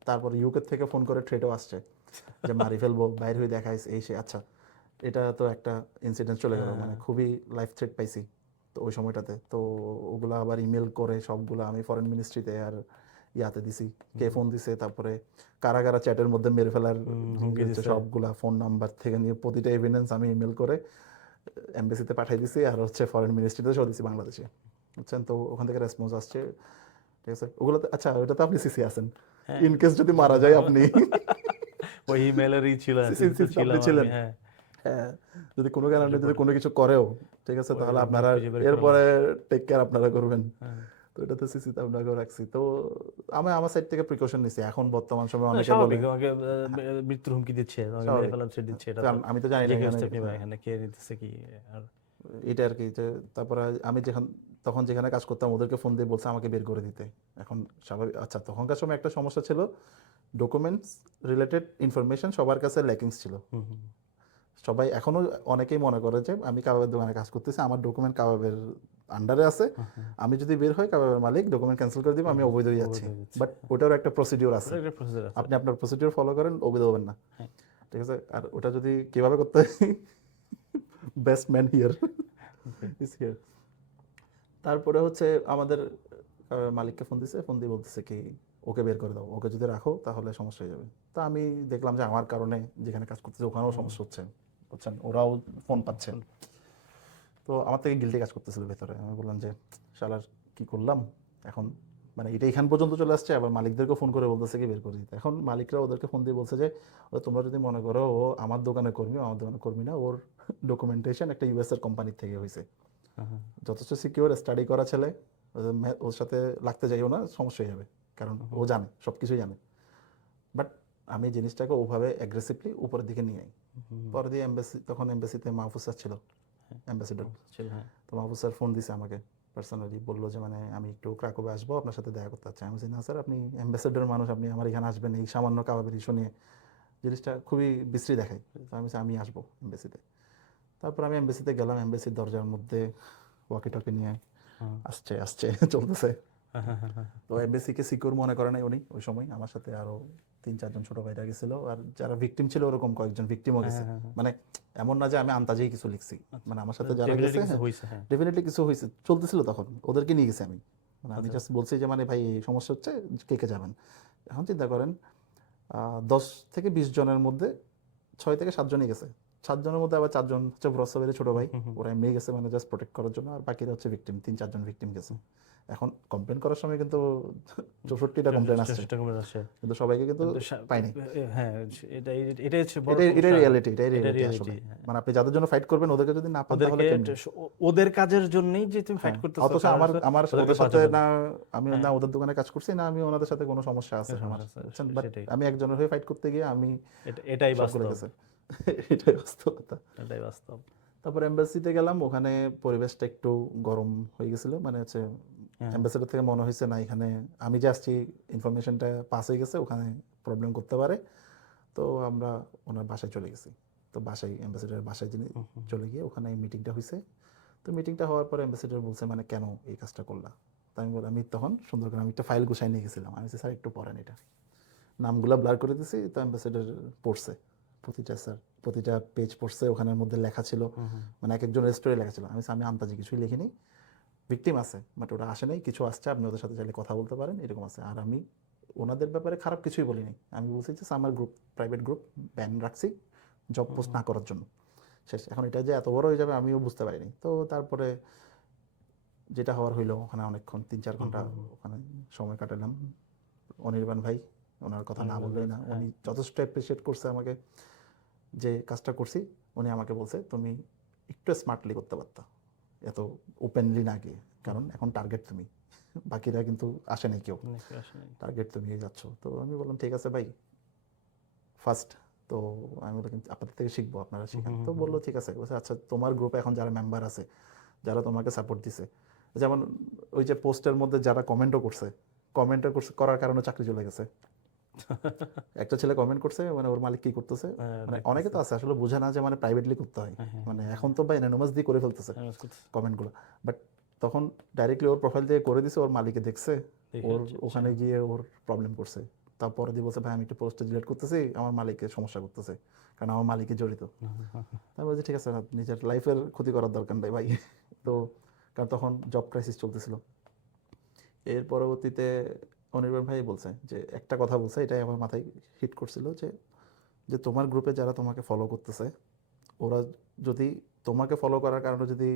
তারপর ইউকে থেকে ফোন করে থ্রেটও আসছে যে মারি ফেলবো, বাইরে হয়ে দেখাইস এই সে। আচ্ছা এটা তো একটা ইনসিডেন্ট চলে গেল, মানে খুবই লাইফ থ্রেট পাইছি তো ওই সময়টাতে, তো ওগুলো আবার ইমেল করে সবগুলো আমি ফরেন মিনিস্ট্রিতে আর ইয়াতে দিছি, কে ফোন দিছে, তারপরে কারা কারা চ্যাটের মধ্যে মেরে ফেলার সবগুলা ফোন নাম্বার থেকে নিয়ে প্রতিটা এভিডেন্স আমি ইমেল করে এমবাসিতে পাঠিয়ে দিছি, আর হচ্ছে ফরেন মিনিস্ট্রিতে সহ দিছি বাংলাদেশে, বুঝছেন, তো ওখান থেকে রেসপন্স আসছে, ঠিক আছে, ওগুলোতে। আচ্ছা ওটাতে আপনি সিসি আছেন, ইন কেস যদি মারা যায় আপনি ওই ইমেলেরই ছিল, আপনি ছিলেন, হ্যাঁ, যদি কোনো কারণে যদি কোনো কিছু করেও, ঠিক আছে, তাহলে আপনারা এরপরে টেক কেয়ার আপনারা করবেন, তো এটাতে সিসিতে আপনাকে রাখছি। তো আমি আমার সাইড থেকে প্রিকশন নিছি, এখন বর্তমান সময়ে অনেকে বলে মৃত্যুর হুমকি দিচ্ছে, দিচ্ছে, এটা আমি তো জানি না এখানে কে দিতেছে কি, আর এটা আর কি, যে তারপরে আমি তখন যেখানে কাজ করতাম ওদেরকে ফোন দিয়ে বলছে আমাকে বের করে দিতে। এখন স্বাভাবিক, আচ্ছা তখনকার সময় একটা সমস্যা ছিল, ডকুমেন্টস রিলেটেড ইনফরমেশন সবার কাছে ল্যাকিংস ছিল, সবাই এখনো অনেকেই মনে করে যে আমি কাবাবের দোকানে কাজ করতেছি, আমার ডকুমেন্ট কাবাবের আন্ডারে আছে, আমি যদি বের হই কাবাবের মালিক ডকুমেন্ট ক্যান্সেল করে দিব, আমি অবৈধ হয়ে যাচ্ছি। বাট ওটারও একটা প্রসিডিওর আছে, ওটা একটা প্রসিজার আছে। আপনি আপনার প্রসিডিওর ফলো করেন, অবৈধ হবেন না। হ্যাঁ। ঠিক আছে, আর ওটা যদি কিভাবে করতে হয়, best man here is here. তারপরে হচ্ছে আমাদের মালিককে ফোন দিছে, ফোন দিয়ে বলতেছে কি ওকে বের করে দাও, ওকে যদি রাখো তাহলে সমস্যা হয়ে যাবে। তা আমি দেখলাম যে আমার কারণে যেখানে কাজ করতেছে ওখানেও সমস্যা হচ্ছে, বুঝছেন, ওরাও ফোন পাচ্ছে। তো আমার থেকে গিল্টি কাজ করতেছিল ভেতরে। আমি বললাম যে শালার কি করলাম এখন, মানে এটা এখান পর্যন্ত চলে আসছে, আবার মালিকদেরকে ফোন করে বলতেছে কি বের করে দিতে। এখন মালিকরা ওদেরকে ফোন দিয়ে বলছে যে তোমরা যদি মনে করো ও আমার দোকানের কর্মী, আমার দোকানের কর্মী না, ওর ডকুমেন্টেশন একটা ইউএস এর কোম্পানির থেকে হয়েছে, যথেষ্ট সিকিউর স্টাডি করা ছেলে, ওর সাথে লাগতে যাইও না, সমস্যা হয়ে যাবে, কারণ ও জানে, সব কিছুই জানে। বাট আমি জিনিসটাকে ওভাবে অ্যাগ্রেসিভলি উপরের দিকে নিয়ে আই। পরে দিয়ে এমবাসি, তখন এমবাসিতে মাহফুজ স্যার ছিল, অ্যাম্বাসেডর। তো মাহফুজ স্যার ফোন দিছে আমাকে পার্সোনালি, বললো যে মানে আমি একটু ক্রাকোবে আসবো, আপনার সাথে দেখা করতে চাচ্ছি। আমি বলছি না স্যার, আপনি অ্যাম্বাসেডর মানুষ, আপনি আমার এখানে আসবেন এই সামান্য কাবাবের ইস্যু নিয়ে, জিনিসটা খুবই বিশ্রী দেখায়। তো আমি বলছি আমি আসবো এমবাসিতে। তারপর আমি এমবাসিতে গেলাম, এমবাসির দরজার মধ্যে ওয়াকি টকি নিয়ে আসছে আসছে চলতেছে। তো এমবাসিকে সিকিউর মনে করে নাই উনি ওই সময়, আমার সাথে আরো 3-4 জন ছোট ভাইরা গেছিল, আর যারা ভিকটিম ছিল ওরকম কয়েকজন ভিকটিমও গেছে। মানে এমন না যে আমি আন্তাজেই কিছু লিখছি, মানে আমার সাথে যারা গেছে ডেফিনেটলি কিছু হয়েছে, চলতেছিল তখন, ওদেরকে নিয়ে গেছি আমি। মানে আমি জাস্ট বলছি যে মানে ভাই এই সমস্যা হচ্ছে, কে কে যাবেন। এখন চিন্তা করেন 10 থেকে 20 জনের মধ্যে 6 থেকে 7 জনই গেছে। 7 জনের মধ্যে আবার 4 জন হচ্ছে ব্রসবের ছোট ভাই, ওরা এমনি গেছে মানে জাস্ট প্রোটেক্ট করার জন্য, আর বাকিরা হচ্ছে ভিকটিম, 3-4 জন ভিকটিম গেছে। এখন কমপ্লেন করার সময় কিন্তু 64টা কমপ্লেন আসছে, কিন্তু সবাইকে কিন্তু পাইনি। হ্যাঁ, এটাই হচ্ছে বড় এটাই রিয়ালিটি, এটা আসলে। রিয়ালিটি। মানে আপনি যাদের জন্য ফাইট করবেন ওদেরকে যদি না পান তাহলে কেমনে? ওদের কাজের জন্যই যে তুমি ফাইট করতেছো, অথচ আমার আমার ওদের সাথে না, আমি না ওদের দোকানে কাজ করছি, না আমি ওনাদের সাথে কোনো সমস্যা আছে আমার, বুঝছেন? বাট আমি একজনের হয়ে ফাইট করতে গিয়ে আমি এটাই বাস্তব বাস্তব, গেছে। এটাই বাস্তবতা। এটাই বাস্তব। তারপর এমবাসিতে গেলাম, ওখানে পরিবেশটা একটু গরম হয়ে গেছিল, মানে হচ্ছে অ্যাম্বাসেডর থেকে মনে হয়েছে না এখানে আমি যে আসছি ইনফরমেশনটা পাস হয়ে গেছে, ওখানে প্রবলেম করতে পারে। তো আমরা ওনার বাসায় চলে গেছি। তো বাসায়, অ্যাম্বাসেডারের বাসায় যিনি চলে গিয়ে ওখানে মিটিংটা হয়েছে। তো মিটিংটা হওয়ার পর অ্যাম্বাসেডর বলছে মানে কেন এই কাজটা করলা। তো আমি বললাম, আমি তখন সুন্দর করে আমি একটা ফাইল গুছাই নিয়ে গেছিলাম, আমি বলছি স্যার একটু পড়েন এটা, নামগুলো ব্লার করে দিছি। তো অ্যাম্বাসেডর পড়ছে প্রতিটা পেজ পড়ছে, ওখানের মধ্যে লেখা ছিল, মানে এক একজনের স্টোরি লেখা ছিল। আমি আন্তাজি কিছুই লিখিনি, ভিকটিম আছে বাট ওরা আসে নাই, কিছু আসছে, আপনি ওদের সাথে চাইলে কথা বলতে পারেন, এরকম আছে। আর আমি ওনাদের ব্যাপারে খারাপ কিছুই বলিনি, আমি বলছি যে আমার গ্রুপ, প্রাইভেট গ্রুপ ব্যান রাখছি জব পোস্ট না করার জন্য, শেষ। এখন এটা যে এত বড় হয়ে যাবে আমিও বুঝতে পারিনি। তো তারপরে যেটা হওয়ার হইলো, ওখানে অনেকক্ষণ 3-4 ঘন্টা ওখানে সময় কাটালাম। অনির্বাণ ভাই, ওনার কথা না বললেই না, উনি যথেষ্ট অ্যাপ্রিসিয়েট করছে আমাকে যে কাজটা করছি। উনি আমাকে বলছে তুমি একটু স্মার্টলি করতে পারতা, এত ওপেনলি না গিয়ে, কারণ এখন টার্গেট তুমি, বাকিরা কিন্তু আসে নাই কেউ, টার্গেট তুমি যাচ্ছ। তো আমি বললাম ঠিক আছে ভাই, ফার্স্ট তো আমি বললাম কিন্তু আপনাদের থেকে শিখবো, আপনারা শিখান। তো বললো ঠিক আছে। বলছে আচ্ছা তোমার গ্রুপে এখন যারা মেম্বার আছে, যারা তোমাকে সাপোর্ট দিছে, যেমন ওই যে পোস্টের মধ্যে যারা কমেন্টও করছে, করার কারণে চাকরি চলে গেছে। একটা ছেলে কমেন্ট করছে, মানে ওর মালিক কি করতেছে, মানে অনেকে তো আছে আসলে বোঝে না যে মানে প্রাইভেটলি করতে হয়, মানে এখন তো ভাই অ্যানোনিমাস দিয়ে করে ফেলতেছে কমেন্টগুলো। বাট তখন ডাইরেক্টলি ওর প্রোফাইল দিয়ে করে দিছে, ওর মালিকে দেখছে, ওর ওখানে গিয়ে ওর প্রবলেম করছে। তারপরে দিয়ে বলছে ভাই আমি একটু পোস্টে ডিলিট করতেছি, আমার মালিকের সমস্যা করতেছে, কারণ আমার মালিকে জড়িত। তাই বলছি ঠিক আছে, নিজের লাইফের ক্ষতি করার দরকার নেই ভাই। তো কারণ তখন জব ক্রাইসিস চলতেছিল। এর পরবর্তীতে অনির্বাণ ভাই বলছে যে একটা কথা বলছে, এটাই আমার মাথায় হিট করছিল, যে যে তোমার গ্রুপে যারা তোমাকে ফলো করতেছে, ওরা যদি তোমাকে ফলো করার কারণে যদি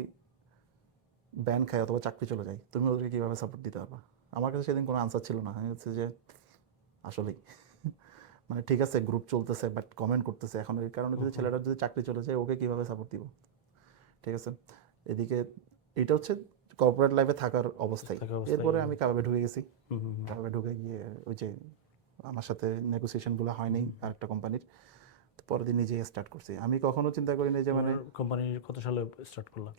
ব্যান খায় অথবা চাকরি চলে যায়, তুমি ওদেরকে কীভাবে সাপোর্ট দিতে পারবা? আমার কাছে সেদিন কোনো আনসার ছিল না। আমি হচ্ছে যে আসলেই মানে ঠিক আছে গ্রুপ চলতেছে বাট কমেন্ট করতেছে, এখন এই কারণে যদি ছেলেটার যদি চাকরি চলে যায় ওকে কীভাবে সাপোর্ট দিব? ঠিক আছে, এদিকে এটা হচ্ছে কর্পোরেট লাইফে থাকার অবস্থায়। এরপরে আমি কাবাবে ঢুকে গেছি। কাবাবে ঢুকে গিয়ে ওই যে আমার সাথে নেগোসিয়েশনগুলো হয়নি আরেকটা কোম্পানির, পরের দিন নিজেই স্টার্ট করছি। আমি কখনো চিন্তা করি না যে মানে কোম্পানির কত সালে স্টার্ট করলাম?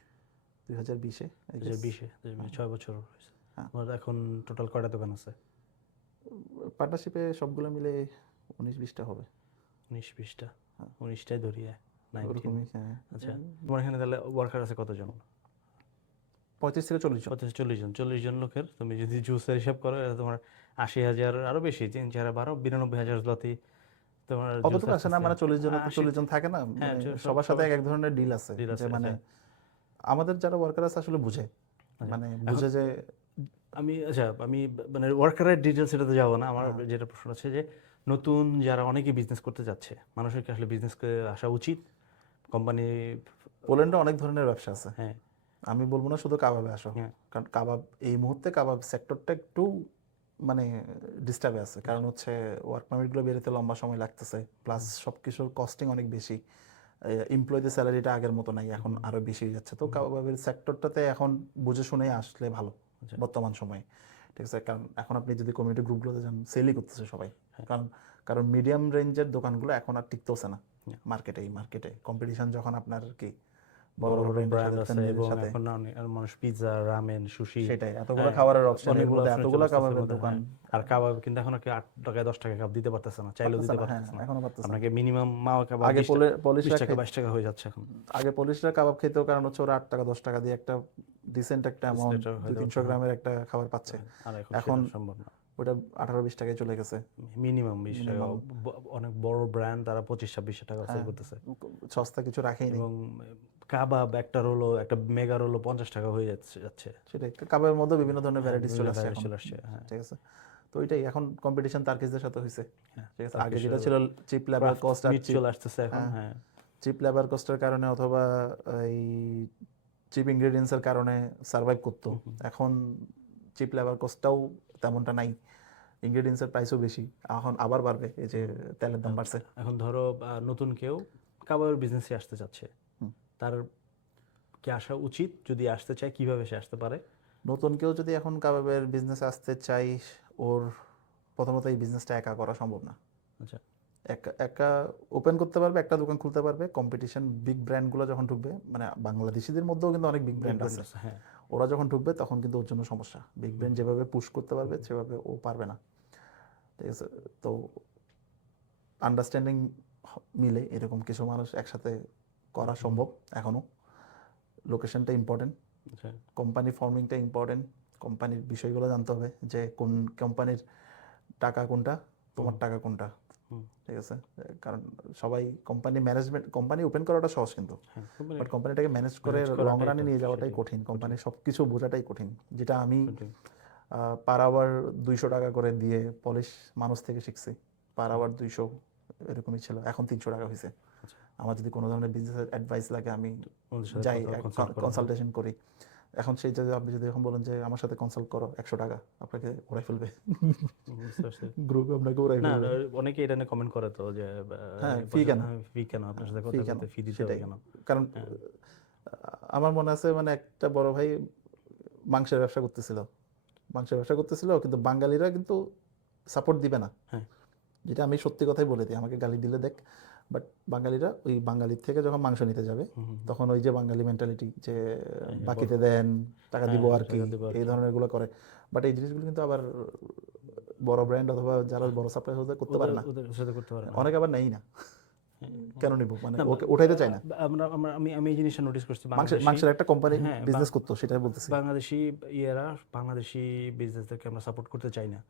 2020-এ 2020-এ, 6 বছর হয়েছে। আমার এখন টোটাল কয়টা দোকান আছে? পার্টনারশিপে সবগুলো মিলে 19-20টা হবে। 19-20টা, 19টাই ধরি, 19। ওরকমই, হ্যাঁ। আচ্ছা, তোমার এখানে তাহলে ওয়ার্কার আছে কতজন? 35 থেকে 40 জন। 40 জন লোকের তুমি যদি জুসের হিসাব করো, এটা তোমার 80,000 আরো বেশি, 3, 4, 12, 92,000 zloty তোমার জুস অতটুকু আসে না, আসতেছে। মানে 40 জনের তো 80 40 জন থাকে না, হ্যাঁ, মানে সব সবার সাথে সবার এক এক ধরনের ডিল আছে, deal যে আছে, মানে আচ্ছা। আমাদের যারা ওয়ার্কার আছে আসলে বুঝে, আচ্ছা। মানে এখন বুঝে যে আমি মানে ওয়ার্কারের ডিটেলস এটাতে যাবো না, আমার হ্যাঁ, যেটা প্রশ্ন আছে যে নতুন যারা অনেকে বিজনেস করতে যাচ্ছে, মানুষের কি আসলে বিজনেস করে আসা উচিত? কোম্পানি, পোল্যান্ডে অনেক ধরনের ব্যবসা আছে। হ্যাঁ আমি বলবো না শুধু কাবাবে আসো, হ্যাঁ কারণ কাবাব এই মুহূর্তে কাবাব সেক্টরটা একটু মানে ডিস্টার্বে আছে, কারণ হচ্ছে ওয়ার্ক পারমিটগুলো বেরোতে লম্বা সময় লাগতেছে, প্লাস সব কিছুর কস্টিং অনেক বেশি, এমপ্লয়ীদের স্যালারিটা আগের মতো নাই, এখন আরো বেশি হয়ে যাচ্ছে। তো কাবাবের সেক্টরটাতে এখন বুঝে শুনে আসলে ভালো আচ্ছা বর্তমান সময়ে, ঠিক আছে। কারণ এখন আপনি যদি কমিউনিটি গ্রুপগুলোতে যান, সেলই করতেছে সবাই, হ্যাঁ। কারণ কারণ মিডিয়াম রেঞ্জের দোকানগুলো এখন আর টিকতেছে না হ্যাঁ। মার্কেটে কম্পিটিশন যখন আপনার কি বড় বড় বড় বড় ব্র্যান্ডের ব্র্যান্ড সাথে আছে, ট্রেন্ডের এবং সাথে, এখন অনেক মানুষ পিৎজা, রামেন, সুশি, সেটাই এতগুলো হ্যাঁ, খাবারের অপশন, এর অনেকগুলো মধ্যে option এতগুলো চলে আসতেছে কাবাবের মধ্যে, দোকান, হ্যাঁ। আর কাবাব কিন্তু এখন কি 8 টাকায় 10 টাকা কাপ দিতে পারতেছে না, চাইলেও পারতেছে দিতে না, হ্যাঁ পারতেছে না। এখনো পারতেছে না। আপনাকে মিনিমাম মাওয়া কাবাব আগে 20 টাকা, 20 পলিশরা টাকা 22 টাকা হয়ে যাচ্ছে এখন। আগে পলিশরা কাবাব খেতেও, কারণ হচ্ছে ওরা 8 টাকা 10 টাকা দিয়ে একটা ডিসেন্ট একটা অ্যামাউন্ট, সেটা হয়ে 200-300 যাচ্ছে, গ্রামের একটা খাবার পাচ্ছে। আর এখন এখন সেটা সম্ভব না। ওটা 18-20 টাকায় চলে গেছে মিনিমাম 20 টাকা, মিনিমাম। অনেক বড় ব্র্যান্ড তারা 25-26 টাকা সেল হ্যাঁ, করতেছে। সস্তা কিছু রাখেই নেই। এবং কাবাব একটা রোলো, একটা মেগা রোলো 50 টাকা হয়ে যাচ্ছে। সেটাই, কাবাবের মধ্যে বিভিন্ন ধরনের হ্যাঁ, ভ্যারাইটিস চলে আসছে variety এখন, চলে আসছে, হ্যাঁ। ঠিক আছে। তো ওইটাই এখন কম্পিটিশন তার্কিশদের সাথে হয়েছে, হ্যাঁ, ঠিক আছে। আগে তারকিশের যেটা ছিল চিপ লেবার craft কস্ট আর meat চলে আসতেছে এখন, হ্যাঁ, হ্যাঁ। চিপ লেবার কস্টের কারণে অথবা এই চিপ ইনগ্রেডিয়েন্টসের কারণে সার্ভাইভ করতো। এখন চিপ লেবার কস্টটাও তেমনটা নাই, ইনগ্রেডিয়েন্টসের প্রাইসও বেশি, এখন আবার বাড়বে, এই যে তেলের দাম বাড়ছে। এখন ধরো নতুন কেউ কাবাবের বিজনেসে আসতে চাচ্ছে, হুম। তার কি আসা উচিত? যদি আসতে চায় কিভাবে সে আসতে পারে? নতুন কেউ যদি এখন কাবাবের বিজনেসে আসতে চাই, ওর প্রথমত এই বিজনেসটা একা করা সম্ভব না। আচ্ছা, একা একা ওপেন করতে পারবে, একটা দোকান খুলতে পারবে, কম্পিটিশন বিগ ব্র্যান্ডগুলো যখন ঢুকবে, মানে বাংলাদেশিদের মধ্যেও কিন্তু অনেক বিগ ব্র্যান্ড আছে, হ্যাঁ। ওরা যখন ঢুকবে তখন কিন্তু ওর জন্য সমস্যা। বিগ ব্র্যান্ড যেভাবে পুশ করতে পারবে সেভাবে ও পারবে না, ঠিক আছে। তো আন্ডারস্ট্যান্ডিং মিলে এরকম কিছু মানুষ একসাথে করা সম্ভব এখনো। লোকেশনটা ইম্পর্টেন্ট, আচ্ছা, কোম্পানি ফর্মিংটা ইম্পর্টেন্ট, কোম্পানির বিষয়গুলো জানতে হবে, যে কোন কোম্পানির টাকা কোনটা, তোমার টাকা কোনটা, হুম। ঠিক আছে। কারণ সবাই কোম্পানি ম্যানেজমেন্ট, কোম্পানি ওপেন করাটা সহজ কিন্তু, হ্যাঁ, company বাট কোম্পানিটাকে ম্যানেজ করে manage লং করাটাই রানে তো, নিয়ে যাওয়াটাই সেটাই কঠিন, কোম্পানির সব কিছু বোঝাটাই কঠিন। যেটা আমি কঠিন। পার আওয়ার 200 টাকা করে দিয়ে পলিশ মানুষ থেকে শিখছি, পার আওয়ার 200 এরকমই ছিল, এখন 300 টাকা হয়েছে। আচ্ছা, আমার যদি কোনো ধরনের বিজনেসের অ্যাডভাইস লাগে আমি ওদের সাথে যাই, কথা consult করা হয়। কনসালটেশন করি। এখন সেই যে আপনি যদি এখন বলেন যে আমার সাথে কনসাল্ট করো 100 টাকা, আপনাকে ওরাই ফেলবে, বুঝতে পারছি। গ্রুপে আপনাকে ওরাই না, ফেলবে। অনেকে এটা নিয়ে কমেন্ট করে তো যে হ্যাঁ, ফি কেন, ফি কেন আপনার সাথে কথা ফি কেন, বলতে ফি দিতে হবে সেটাই। কেন? কারণ হ্যাঁ। আমার মনে আছে, মানে একটা বড় ভাই মাংসের ব্যবসা করতেছিল, কিন্তু বাঙালিরা কিন্তু সাপোর্ট দিবে না, হ্যাঁ। যেটা আমি সত্যি কথাই বলে দিই, আমাকে গালি দিলে দেখ, বাট বাঙালিরা ওই বাঙালির থেকে যখন মাংস নিতে যাবে, তখন ওই যে বাঙালি মেন্টালিটি, যে বাকিতে দেন, টাকা দিব আর কি, টাকা দিব আর এই কি। ধরনের গুলো করে। বাট এই জিনিসগুলো কিন্তু আবার বড় ব্র্যান্ড অথবা যারা বড় সাপ্লাই করতে পারে না, ওদের সাথে করতে পারে না। অনেকে আবার নেই না, কেন নিব, মানে না, ওকে উঠাইতে চায় না। আমি এই জিনিসটা নোটিস করছি, মাংসের একটা কোম্পানি হ্যাঁ, বিজনেস করতো, সেটাই বলতেছি। বাংলাদেশি বাংলাদেশি বিজনেসদেরকে আমরা সাপোর্ট করতে চাই না,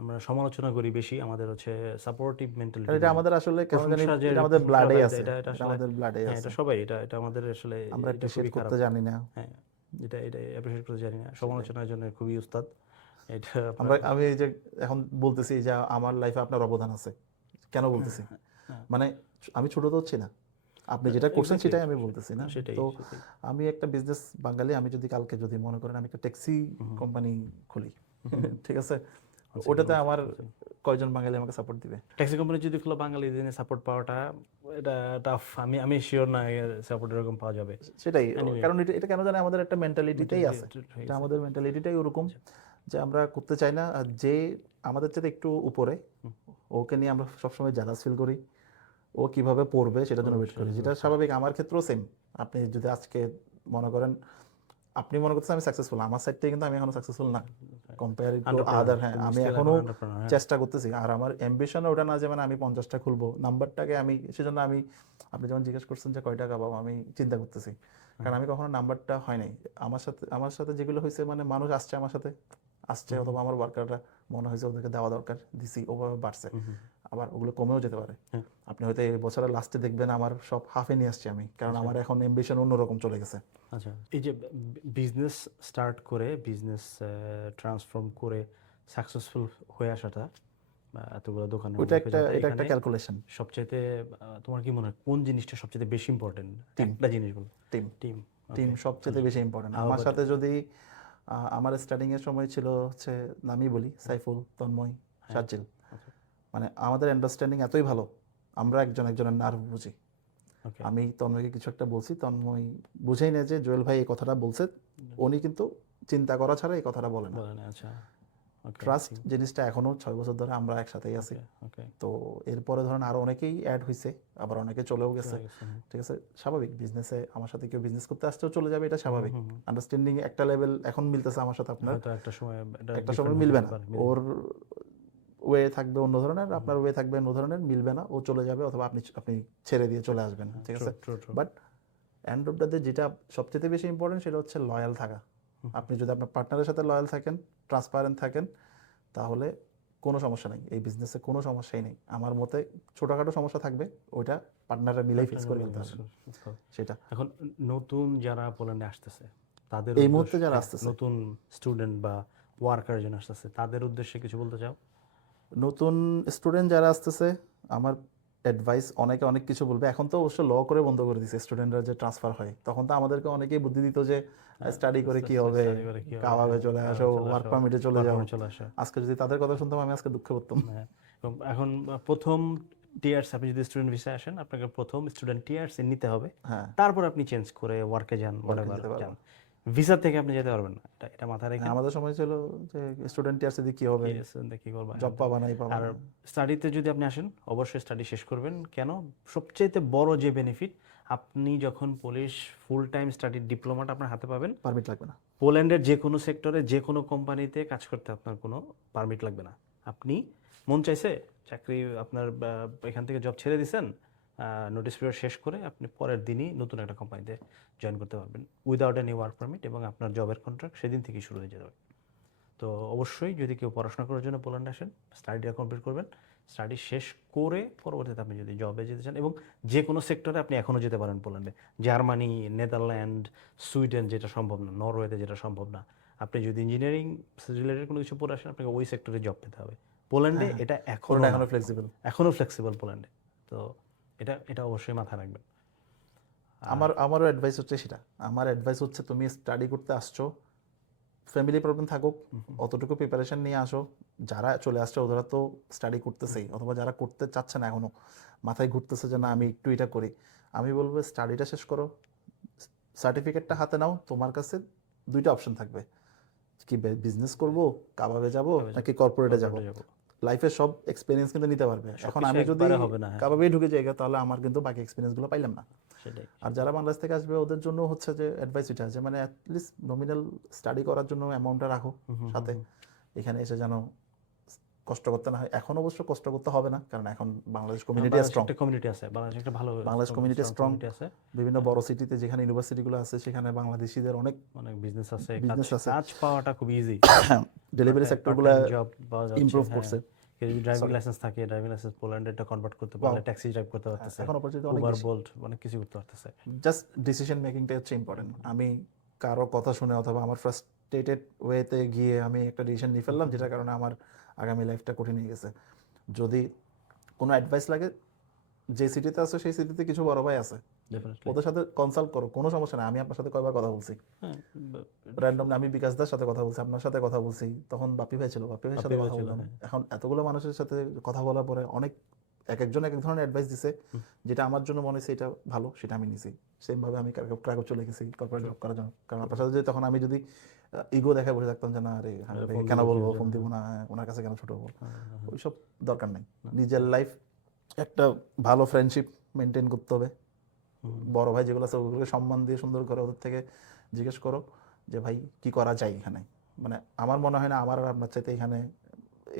আমরা সমালোচনা করি বেশি। আমাদের হচ্ছে সাপোর্টিভ মেন্টালিটি, এটা আমাদের আসলে কেন জানি, এটা আমাদের ব্লাডেই আছে, এটা আমাদের ব্লাডেই হ্যাঁ, আছে। এটা সবাই, এটা আমাদের আসলে, আমরা এটা অ্যাপ্রিশিয়েট খুবই খারাপ। করতে জানি না। হ্যাঁ, এটা অ্যাপ্রিশিয়েট করতে জানি না, সমালোচনার জন্য খুবই উস্তাদ। এটা আমি এই যে এখন বলতেছি যে আমার লাইফে আপনার অবদান আছে, কেন বলতেছি, মানে আমি ছোট তো হচ্ছি না, আপনি যেটা করছেন সেটাই আমি বলতেছি না। সেটাই তো আমি একটা বিজনেস বাঙালি, আমি যদি কালকে যদি মনে করেন আমি একটা ট্যাক্সি কোম্পানি খুলি, ঠিক আছে, ওটাতে আমার কয়জন বাঙালি আমাকে সাপোর্ট দিবে? ট্যাক্সি কোম্পানি যদি খুলো, বাঙালি দিনে সাপোর্ট পাওয়াটা এটা টাফ। আমি শিওর না সাপোর্ট এরকম পাওয়া যাবে। সেটাই, কারণ এটা কেন জানে আমাদের একটা মেন্টালিটিতেই আছে, এটা আমাদের মেন্টালিটিটাই ওরকম, যে আমরা করতে চাই না। আর যে আমাদের চাইতে একটু উপরে, ওকে নিয়ে আমরা সবসময় জালাস ফিল করি, ও কিভাবে পড়বে সেটার জন্য ওয়েট করি, যেটা স্বাভাবিক। আমার ক্ষেত্রেও সেম। আপনি যদি আজকে মনে করেন আপনি মনে করছেন আমি সাকসেসফুল, আমার সাইড থেকে কিন্তু আমি এখনো সাকসেসফুল না কম্পেয়ার টু Entrepreneur, আদার। হ্যাঁ, তুমি আমি still এখনো এখন entrepreneur, হ্যাঁ। চেষ্টা করতেছি। আর আমার অ্যাম্বিশন ওটা না যে মানে আমি 50টা খুলবো, নাম্বারটাকে আমি সেজন্য আমি, আপনি যেমন জিজ্ঞেস করছেন যে কয় টাকা পাবো, আমি চিন্তা করতেছি, কারণ আমি কখনো নাম্বারটা হয় নাই আমার সাথে যেগুলো হয়েছে, মানে মানুষ আসছে আমার সাথে আসছে, অথবা আমার ওয়ার্কাররা মনে হয়েছে ওদেরকে দেওয়া দরকার, দিছি, ওভাবে বাড়ছে। আবার ওগুলো কমেও যেতে পারে। হ্যাঁ। আপনি হয়তো এই বছরের লাস্টে দেখবেন আমার সব হাফে নিয়ে আসছি আমি, কারণ আমার এখন অ্যাম্বিশন অন্যরকম চলে গেছে। আচ্ছা, এই যে বিজনেস স্টার্ট করে বিজনেস ট্রান্সফর্ম করে সাকসেসফুল হয়ে আসাটা, এতগুলো দোকানের ওইটা মালিক হয়ে একটা, যাওয়াটা, এটা একটা এখানে ক্যালকুলেশন। সবচাইতে তোমার কি মনে হয় কোন জিনিসটা সবচেয়ে বেশি ইম্পর্টেন্ট? Team. একটা জিনিস বলো। Team team. টিম সবচেয়ে বেশি ইম্পর্টেন্ট। How আমার about- সাথে যদি আমার স্টার্টিং এর সময় ছিল হচ্ছে, নামই বলি, সাইফুল, তন্ময়, সার্জিল, আচ্ছা, মানে আমাদের আন্ডারস্ট্যান্ডিং এতই ভালো, আমরা একজন একজনের নার্ভ বুঝি। ওকে। আমি তন্ময়কে কিছু একটা বলছি, তন্ময় বুঝেই না যে জুয়েল ভাই এই কথাটা বলছে, উনি কিন্তু চিন্তা করা ছাড়া এই কথাটা বলে না। বলেন, আচ্ছা, ওকে। ট্রাস্ট জিনিসটা এখনো 6 বছর ধরে আমরা একসাথেই আছি। ওকে, তো এরপরে ধরেন আরো অনেকেই অ্যাড হয়েছে, আবার অনেকে চলেও গেছে। ঠিক আছে, স্বাভাবিক, বিজনেসে আমার সাথে কেউ বিজনেস করতে আসতেও চলে যাবে, এটা স্বাভাবিক। আন্ডারস্ট্যান্ডিং একটা লেভেল এখন মিলতেছে আমার সাথে আপনার, হয়তো একটা সময় একটা সময় মিলবে না, ওর ওয়ে থাকবে অন্য ধরনের, আপনার ওয়ে থাকবে অন্য ধরনের, মিলবে না, ও চলে যাবে, অথবা আপনি আপনি ছেড়ে দিয়ে চলে আসবেন। ঠিক আছে, but end of the day যেটা সবচেয়ে বেশি ইম্পর্টেন্ট সেটা হচ্ছে লয়াল থাকা। আপনি যদি আপনার পার্টনারের সাথে লয়াল থাকেন, ট্রান্সপারেন্ট থাকেন, তাহলে কোনো সমস্যা নেই, এই বিজনেসে কোনো সমস্যাই নেই। আমার মতে ছোটখাটো সমস্যা থাকবে, ওইটা পার্টনাররা মিলেই ফিক্স করে ফেলতে হবে সেটা। এখন নতুন যারা পোল্যান্ডে আসতেছে, তাদের এই মুহূর্তে যারা হ্যাঁ, আসতেছে, নতুন স্টুডেন্ট বা ওয়ার্কার যারা আসতেছে, তাদের উদ্দেশ্যে কিছু বলতে চাও? নতুন স্টুডেন্ট যারা আসতেছে, আমার অ্যাডভাইস, অনেকে অনেক কিছু বলবে, এখন তো অবশ্য ল করে বন্ধ করে দিছে স্টুডেন্টরা যে ট্রান্সফার হয়, তখন তো আমাদেরকে অনেকেই বুদ্ধি দিত যে স্টাডি করে কি হবে, কাবাবে চলে আসো, ওয়ার্ক পারমিটে চলে যাও। আজকে যদি তাদের কথা শুনতাম আমি আজকে দুঃখে পড়তাম। এখন প্রথম টিয়ার্স, আপনি যদি স্টুডেন্ট ভিসায় আসেন, আপনাকে প্রথম স্টুডেন্ট টিয়ার্স নিতে হবে, হ্যাঁ, তারপর আপনি চেঞ্জ করে ওয়ার্কে যান, যেতে পারবো। যান। ভিসা থেকে আপনি যেতে পারবেন না, এটা মাথায় রেখে। আমাদের সময় ছিল যে স্টুডেন্ট টিয়ারসে দিয়ে কি হবে, কি করবা, জব পাবা নাই পাবা আর না। স্টাডিতে যদি আপনি আসেন, অবশ্যই স্টাডি শেষ করবেন। কেন? সবচেয়ে বড় যে বেনিফিট, আপনি যখন পুলিশ ফুল টাইম স্টাডি ডিপ্লোমাটা আপনার হাতে পাবেন, পারমিট লাগবে না। পোল্যান্ডের যে কোনো সেক্টরে যে কোনো কোম্পানিতে কাজ করতে আপনার কোনো পারমিট লাগবে না। আপনি মন চাইছে চাকরি আপনার এখান থেকে জব ছেড়ে দিয়েছেন, নোটিস পিরিয়ড শেষ করে আপনি পরের দিনই নতুন একটা কোম্পানিতে জয়েন করতে পারবেন উইদাউট এনি ওয়ার্ক পারমিট, এবং আপনার জবের কন্ট্রাক্ট সেদিন থেকেই শুরু হয়ে যাবে। তো অবশ্যই যদি কেউ পড়াশোনা করার জন্য পোল্যান্ডে আসেন, স্টাডিটা কমপ্লিট করবেন। স্টাডি শেষ করে পরবর্তীতে আপনি যদি জবে যেতে চান, এবং যে কোনো সেক্টরে আপনি এখনও যেতে পারেন পোল্যান্ডে, জার্মানি, নেদারল্যান্ড, সুইডেন যেটা সম্ভব না, নরওয়েতে যেটা সম্ভব না, আপনি যদি ইঞ্জিনিয়ারিং রিলেটেড কোনো কিছু পড়ে আসেন, আপনাকে ওই সেক্টরে জব পেতে হবে। পোল্যান্ডে এটা এখনো ফ্লেক্সিবল, এখনও ফ্লেক্সিবল পোল্যান্ডে। তো এটা অবশ্যই মাথায় রাখবেন। আমারও অ্যাডভাইস হচ্ছে সেটা। আমার অ্যাডভাইস হচ্ছে তুমি স্টাডি করতে আসছো, ফ্যামিলি প্রবলেম থাকুক, অতটুকু প্রিপারেশন নিয়ে আসো। যারা চলে আসছে ওরা তো স্টাডি করতেছেই, অথবা যারা করতে চাচ্ছে না এখনো, মাথায় ঘুরতেছে যে না আমি একটু এটা করি, আমি বলবো স্টাডিটা শেষ করো, সার্টিফিকেটটা হাতে নাও, তোমার কাছে দুইটা অপশন থাকবে, কি বিজনেস করব, কাবাবে যাব, নাকি কর্পোরেটে যাব। লাইফের সব এক্সপিরিয়েন্স কিন্তু নিতে পারবে। এখন আমি যদি কাবাবেই ঢুকে যাই তাহলে আমার কিন্তু বাকি এক্সপিরিয়েন্সগুলো পাইলাম না। আর যারা বাংলাদেশ থেকে আসবে ওদের জন্য হচ্ছে যে অ্যাডভাইস এটা আছে, মানে অ্যাটলিস্ট নমিনাল স্টাডি করার জন্য অ্যামাউন্টটা রাখো সাথে, এখানে এসে যেন কষ্ট করতে না হয়। এখন অবশ্য কষ্ট করতে হবে না, কারণ এখন বাংলাদেশ কমিউনিটি স্ট্রং, কমিউনিটি আছে, বাংলাদেশে একটা ভালো বাংলাদেশ কমিউনিটি স্ট্রং আছে। বিভিন্ন বড় সিটিতে যেখানে ইউনিভার্সিটিগুলো আছে সেখানে বাংলাদেশিদের অনেক বিজনেস আছে, বিজনেস আছে, কাজ পাওয়াটা খুব ইজি। ডেলিভারি সেক্টরগুলো জব ইমপ্রুভ করছে। যদি ড্রাইভিং লাইসেন্স থাকে, ড্রাইভিং লাইসেন্স পোল্যান্ডে এটা কনভার্ট করতে পারলে ট্যাক্সি ড্রাইভ করতে পারতেছে, এখন অপরচুনিটি অনেক উবার, বেশি, বোল্ট, অনেক কিছু করতে পারতেছে। জাস্ট ডিসিশন মেকিংটা হচ্ছে ইম্পর্টেন্ট। আমি কারো কথা শুনে অথবা আমার ফ্রাস্ট্রেটেড ওয়েতে গিয়ে আমি একটা ডিসিশন নিয়ে ফেললাম, যেটার কারণে আমার আগামী লাইফটা কঠিন হয়ে গেছে। যদি কোনো অ্যাডভাইস লাগে, যে সিটিতে আছে সেই সিটিতে কিছু বড় ভাই আছে, ওদের সাথে কনসাল্ট করো, কোনো সমস্যা নেই। আমি আপনার সাথে কয়বার কথা বলছি, র্যান্ডমলি আমি বিকাশ দার সাথে কথা বলছি, আপনার সাথে কথা বলছি, তখন বাপি ভাই ছিল, বাপি ভাইয়ের সাথে কথা বললাম। এখন এতগুলো মানুষের সাথে কথা বলার পরে অনেক এক একজন এক এক ধরনের অ্যাডভাইস দিছে, যেটা আমার জন্য মনে হয়েছে এটা ভালো, সেটা আমি নিছি। সেম ভাবে আমি ক্রাকো চলে গেছি কর্পোরেট জব করার জন্য, কারণ আপনার সাথে তখন আমি যদি ইগো দেখে বসে থাকতাম যে না রে কেন বলবো, ফোন দিব না, ওনার কাছে কেন ছোট হবো, ওইসব দরকার নেই। নিজের লাইফ একটা ভালো ফ্রেন্ডশিপ মেনটেন করতে হবে। বড় ভাই যেগুলো আছে ওগুলোকে সম্মান দিয়ে সুন্দর করে ওদের থেকে জিজ্ঞেস করো, যে ভাই কি করা যায় এখানে। মানে আমার মনে হয় না আমার আর আপনার চাইতে এখানে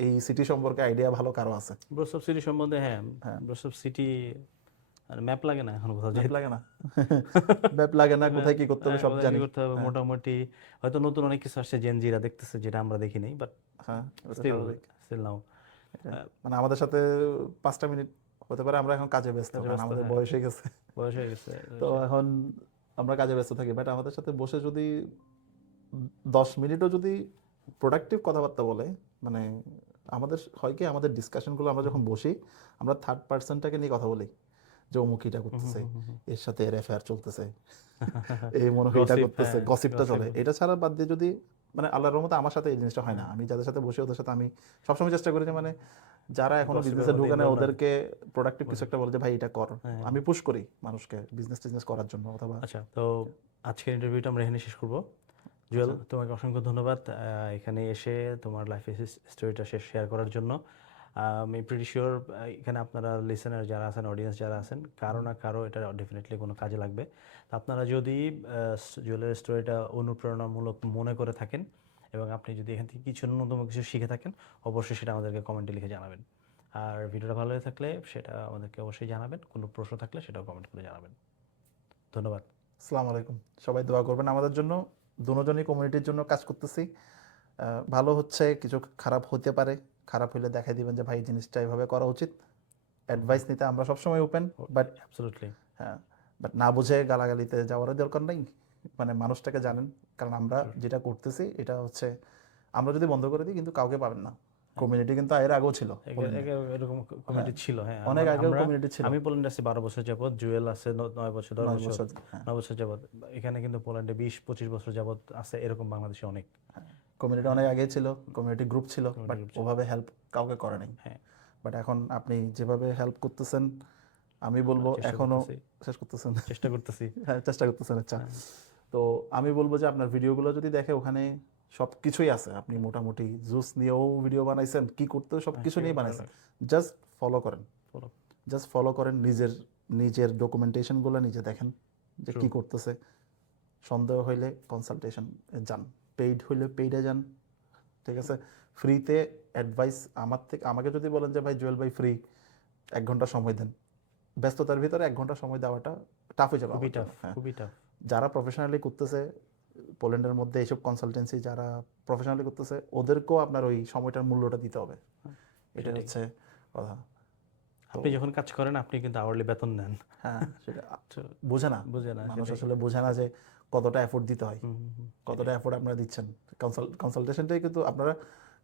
এই সিটি সম্পর্কে আইডিয়া ভালো কারো আছে। ব্রোসব সিটি সম্বন্ধে হ্যাঁ, হ্যাঁ। ব্রোসব সিটি ম্যাপ লাগে না এখন কোথাও ম্যাপ যেতে। লাগে না, ম্যাপ লাগে না, কোথায় কি করতে হবে সব কোথায় কি জানি। করতে হবে হ্যাঁ, মোটামুটি। হয়তো নতুন অনেক কিছু আসছে জেনজিরা দেখতেছে যেটা আমরা দেখি নাই, বাট হ্যাঁ, ওটা স্টিল স্বাভাবিক। স্টিল নাও মানে আমাদের সাথে 5টা মিনিট হতে পারে আমরা এখন কাজে ব্যস্ত, কারণ আমাদের হ্যাঁ, বয়স হয়ে গেছে। বয়স হয়ে গেছে। তো এখন আমরা কাজে ব্যস্ত থাকি, বাট আমাদের সাথে বসে যদি 10 মিনিটও যদি প্রোডাক্টিভ কথাবার্তা বলে, মানে আমাদের হয় কি আমাদের ডিসকাশনগুলো আমরা যখন বসি আমরা থার্ড পার্সনটাকে নিয়ে কথা বলি, যে অমুক এটা করতেছে, এর সাথে এর অ্যাফেয়ার চলতেছে, এই মনে হয় এটা Gossip, করতেছে, হ্যাঁ, গসিপটা gossip চলে। এটা ছাড়া বাদ দিয়ে যদি মানে আল্লাহর রহমতে আমার সাথে এই জিনিসটা হয় না। আমি যাদের সাথে বসে ওদের সাথে আমি সবসময় চেষ্টা করি যে মানে যারা এখনো Gossip এর বিজনেসে মধ্যে ঢুকে না involved না। ওদেরকে প্রোডাক্টিভ কিছু একটা বলে যে ভাই এটা কর। হ্যাঁ। আমি পুশ করি মানুষকে বিজনেস করার জন্য। অথবা আচ্ছা, তো আজকের ইন্টারভিউটা আমরা এখানে শেষ করব। জুয়েল, তোমাকে অসংখ্য ধন্যবাদ এখানে এসে তোমার লাইফ স্টোরিটা শেয়ার করার জন্য। আমি প্রিটি শিওর এখানে আপনারা লিসেনার যারা আছেন, অডিয়েন্স যারা আছেন, কারো না কারো এটা ডেফিনেটলি কোনো কাজে লাগবে। তো আপনারা যদি জুয়েলের স্টোরিটা অনুপ্রেরণামূলক মনে করে থাকেন এবং আপনি যদি এখান থেকে কিছু ন্যূনতম কিছু শিখে থাকেন, অবশ্যই সেটা আমাদেরকে কমেন্টে লিখে জানাবেন। আর ভিডিওটা ভালো হয়ে থাকলে সেটা আমাদেরকে অবশ্যই জানাবেন। কোনো প্রশ্ন থাকলে সেটাও কমেন্ট করে জানাবেন। ধন্যবাদ। আসসালামু আলাইকুম। সবাই দোয়া করবেন আমাদের জন্য। দুজনই কমিউনিটির জন্য কাজ করতেছি। ভালো হচ্ছে, কিছু খারাপ হতে পারে, খারাপ হলে দেখাই দিবেন যে ভাই জিনিসটা এভাবে করা উচিত। অ্যাডভাইস নিতে আমরা সবসময় ওপেন, বাট অ্যাবসলিউটলি। হ্যাঁ, বাট না বুঝে গালাগালিতে যাওয়ারও দরকার নেই। মানে মানুষটাকে জানেন, কারণ আমরা যেটা করতেছি এটা হচ্ছে আমরা যদি বন্ধ করে দিই কিন্তু কাউকে পাবেন না। কমিউনিটি কিন্তু এর আগেও ছিল, এরকম কমিউনিটি ছিল, হ্যাঁ। অনেক আগেও কমিউনিটি ছিল। আমি পোল্যান্ডে আছি 12 বছর যাবত, জুয়েল আছে 9 বছর, 10 9 বছর, বছর, হ্যাঁ। 9 বছর যাবত। এখানে কিন্তু পোল্যান্ডে 20-25 বছর যাবত আছে, এরকম বাংলাদেশে অনেক। কমিউনিটি অনেক আগে ছিল, কমিউনিটি গ্রুপ ছিল, বাট group ছিল। ওভাবে হেল্প কাউকে করে নাই। হ্যাঁ, বাট এখন আপনি যেভাবে হেল্প করতেছেন আমি বলবো চেষ্টা এখনো করতেছি। শেষ করতেছেন। চেষ্টা করতেছি। হ্যাঁ, চেষ্টা করতেছেন, আচ্ছা। তো আমি বলবো যে আপনার ভিডিওগুলো যদি দেখে ওখানে সব কিছুই আছে। আপনি মোটামুটি জুস নিয়েও ভিডিও বানাইছেন, কি করতে সব কিছু নিয়ে বানাইছেন। জাস্ট ফলো করেন, Follow। জাস্ট ফলো করেন, নিজের ডকুমেন্টেশনগুলো নিজে দেখেন যে কি করতেছে। সন্দেহ হইলে কনসালটেশন যান, পেইড হইলে পেইডে যান, ঠিক আছে। ফ্রিতে অ্যাডভাইস আমাকে যদি বলেন যে ভাই জুয়েল ভাই ফ্রি 1 ঘন্টা সময় দেন, ব্যস্ততার ভিতরে 1 ঘন্টা সময় দেওয়াটা টাফ হয়ে যাবে খুবই আমার জন্য। টাফ, হ্যাঁ, খুবই টাফ। যারা প্রফেশনালি করতেছে পোল্যান্ডের মধ্যে এইসব কনসালটেন্সি, যারা প্রফেশনালি করতেছে ওদেরকেও আপনার ওই সময়টার মূল্যটা দিতে হবে। এটা হচ্ছে কথা। আপনি যখন কাজ করেন আপনি কিন্তু আওয়ারলি বেতন নেন। হ্যাঁ, সেটা বোঝে না, বুঝে না মানুষ সেটাই। আসলে বোঝে না যে কতটা এফোর্ট দিতে হয়, কতটা এফোর্ট আপনারা দিচ্ছেন। কনসালটেশনটাই কিন্তু আপনারা,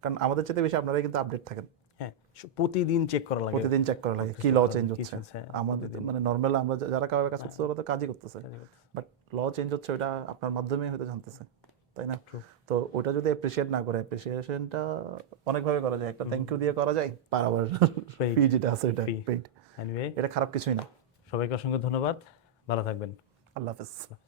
কারণ আমাদের চাইতে বেশি আপনারাই কিন্তু আপডেট থাকেন। হ্যাঁ, প্রতিদিন চেক করা লাগে। প্রতিদিন চেক করা লাগে কি ল চেঞ্জ হচ্ছে। হ্যাঁ, আমাদের মানে নর্মাল আমরা যারা কাভাবে কাজ করতেছে ওরা তো কাজই করতেছে, বাট ল চেঞ্জ হচ্ছে ওটা আপনার মাধ্যমেই হয়তো জানতেছে, তাই না? তো ওটা যদি অ্যাপ্রিসিয়েট না করে, অ্যাপ্রিসিয়েশনটা অনেকভাবে করা যায়, একটা থ্যাংক ইউ দিয়ে করা যায়, পার আওয়ার ফি যেটা আছে এটা পেইড। এনিওয়ে, এটা খারাপ কিছুই না। সবাইকে অসংখ্য ধন্যবাদ, ভালো থাকবেন। আল্লাহ হাফেজ।